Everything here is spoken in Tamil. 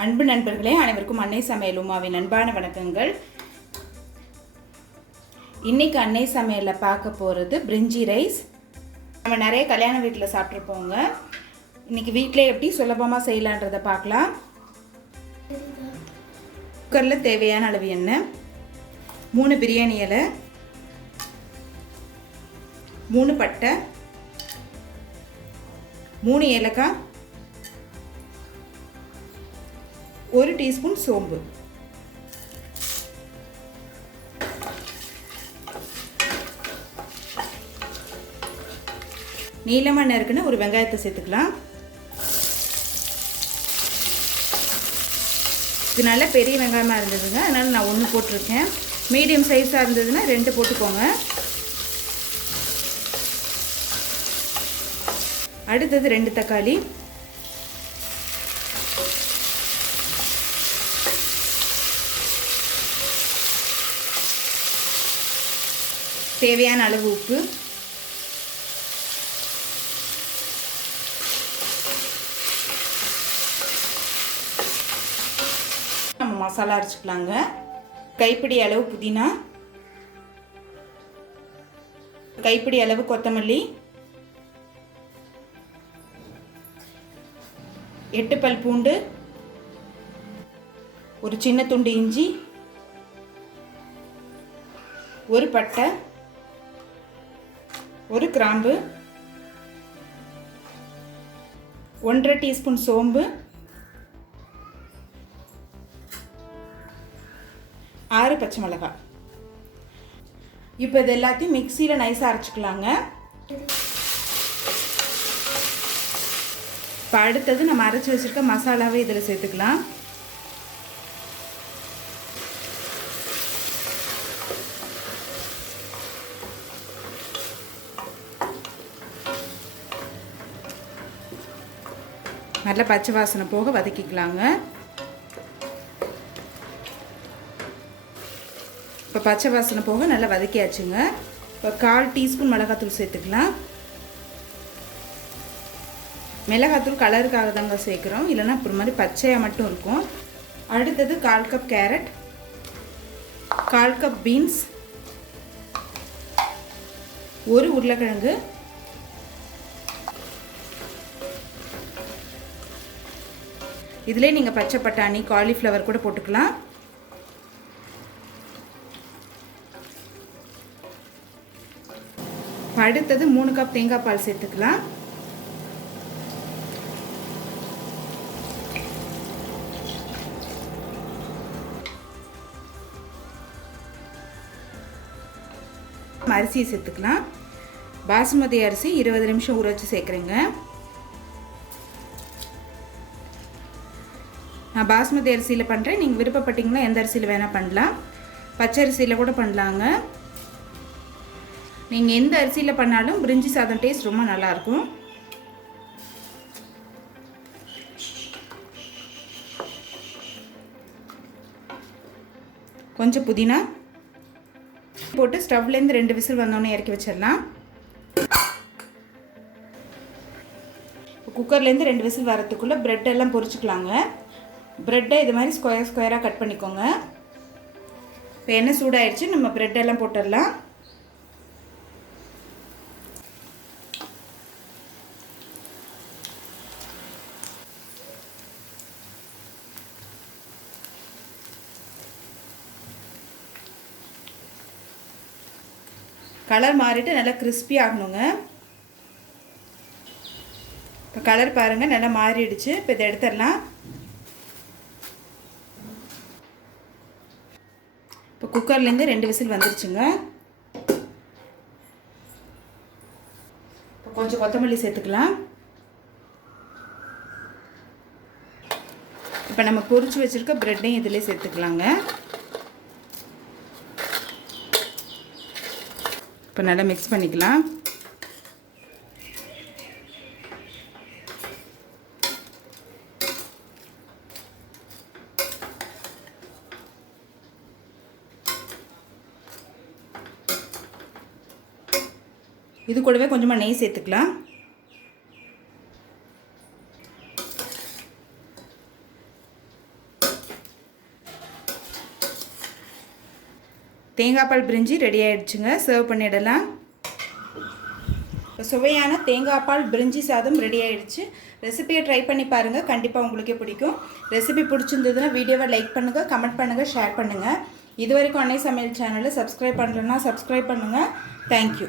அன்பு நண்பர்களே, அனைவருக்கும் அன்னை சமையல் உமாவின் அன்பான வணக்கங்கள். இன்னைக்கு அன்னை சமையலில் பார்க்க போகிறது பிரிஞ்சி ரைஸ். நம்ம நிறைய கல்யாண வீட்டில் சாப்பிட்ருப்போங்க. இன்னைக்கு வீட்டிலே எப்படி சுலபமாக செய்யலான்றதை பார்க்கலாம். குக்கரில் தேவையான அளவு எண்ணெய், 3 பிரியாணி இலை, 3 பட்டை, 3 ஏலக்காய், 1 டீஸ்பூன் சோம்பு, நீளமாக நறுக்குன்னு ஒரு வெங்காயத்தை சேர்த்துக்கலாம். இது நல்ல பெரிய வெங்காயமாக இருந்ததுங்க, அதனால் நான் 1 போட்டிருக்கேன். மீடியம் சைஸாக இருந்ததுன்னா 2 போட்டுக்கோங்க. அடுத்தது 2 தக்காளி, தேவையான அளவு உப்பு, நம்ம மசாலா அரைச்சிக்கலாங்க. கைப்பிடி அளவு புதினா, கைப்பிடி அளவு கொத்தமல்லி, 8 பல் பூண்டு, ஒரு சின்ன துண்டு இஞ்சி, 1 பட்டை, 1 கிராம்பு, 1.5 டீஸ்பூன் சோம்பு, 6 பச்சை மிளகாய். இப்போ இது எல்லாத்தையும் மிக்சியில் நைஸாக அரைச்சிக்கலாங்க. இப்போ அடுத்தது நம்ம அரைச்சி வச்சுருக்க மசாலாவை இதில் சேர்த்துக்கலாம். நல்லா பச்சை வாசனை போக வதக்கிக்கலாங்க. இப்போ பச்சை வாசனை போக நல்லா வதக்கியாச்சுங்க. இப்போ 1/4 டீஸ்பூன் மிளகாத்தூள் சேர்த்துக்கலாம். மிளகாத்தூள் கலருக்காக தாங்க சேர்க்குறோம், இல்லைன்னா அப்புறம் மாதிரி பச்சையாக மட்டும் இருக்கும். அடுத்தது 1/4 கப் கேரட், 1/4 கப் பீன்ஸ், 1 உருளைக்கிழங்கு, இதிலே நீங்கள் பச்சை பட்டாணி, காலிஃப்ளவர் கூட போட்டுக்கலாம். அடுத்தது 3 கப் தேங்காய் பால் சேர்த்துக்கலாம். அரிசியை சேர்த்துக்கலாம். பாசுமதி அரிசி 20 நிமிஷம் ஊற வச்சு சேர்க்குறேங்க. நான் பாஸ்மதி அரிசியில் பண்ணுறேன், நீங்கள் விருப்பப்பட்டீங்கன்னா எந்த அரிசியில் வேணால் பண்ணலாம். பச்சை அரிசியில் கூட பண்ணலாங்க. நீங்கள் எந்த அரிசியில் பண்ணாலும் பிரிஞ்சி சாதம் டேஸ்ட் ரொம்ப நல்லாயிருக்கும். கொஞ்சம் புதினா போட்டு ஸ்டவ்லேருந்து 2 விசில் வந்தோடனே இறக்கி வச்சிடலாம். குக்கர்லேருந்து 2 விசில் வரத்துக்குள்ளே ப்ரெட் எல்லாம் பொரிச்சுக்கலாங்க. ப்ரெட்டை இது மாதிரி ஸ்கொயராக கட் பண்ணிக்கோங்க. இப்போ எண்ணெய் சூடாயிடுச்சு, நம்ம ப்ரெட்டெல்லாம் போட்டுடலாம். கலர் மாறிட்டு நல்லா கிறிஸ்பி ஆகணுங்க. இப்போ கலர் பாருங்கள், நல்லா மாறிடுச்சு. இப்போ இதை எடுத்துடலாம். இப்போ குக்கர்லேருந்து 2 விசில் வந்துருச்சுங்க. இப்போ கொஞ்சம் கொத்தமல்லி சேர்த்துக்கலாம். இப்போ நம்ம பொரிச்சு வச்சுருக்க ப்ரெட்டையும் இதிலே சேர்த்துக்கலாங்க. இப்போ நல்லா மிக்ஸ் பண்ணிக்கலாம். இது கூடவே கொஞ்சமாக நெய் சேர்த்துக்கலாம். தேங்காய் பால் பிரிஞ்சி ரெடி ஆகிடுச்சுங்க. சர்வ் பண்ணிடலாம். இப்போ சுவையான தேங்காய் பால் பிரிஞ்சி சாதம் ரெடி ஆகிடுச்சு. ரெசிபியை ட்ரை பண்ணி பாருங்கள், கண்டிப்பாக உங்களுக்கே பிடிக்கும். ரெசிபி பிடிச்சிருந்ததுன்னா வீடியோவை லைக் பண்ணுங்கள், கமெண்ட் பண்ணுங்கள், ஷேர் பண்ணுங்கள். இது வரைக்கும் அன்னை சமையல் சேனலை சப்ஸ்கிரைப் பண்ணலன்னா சப்ஸ்கிரைப் பண்ணுங்கள். தேங்க்யூ.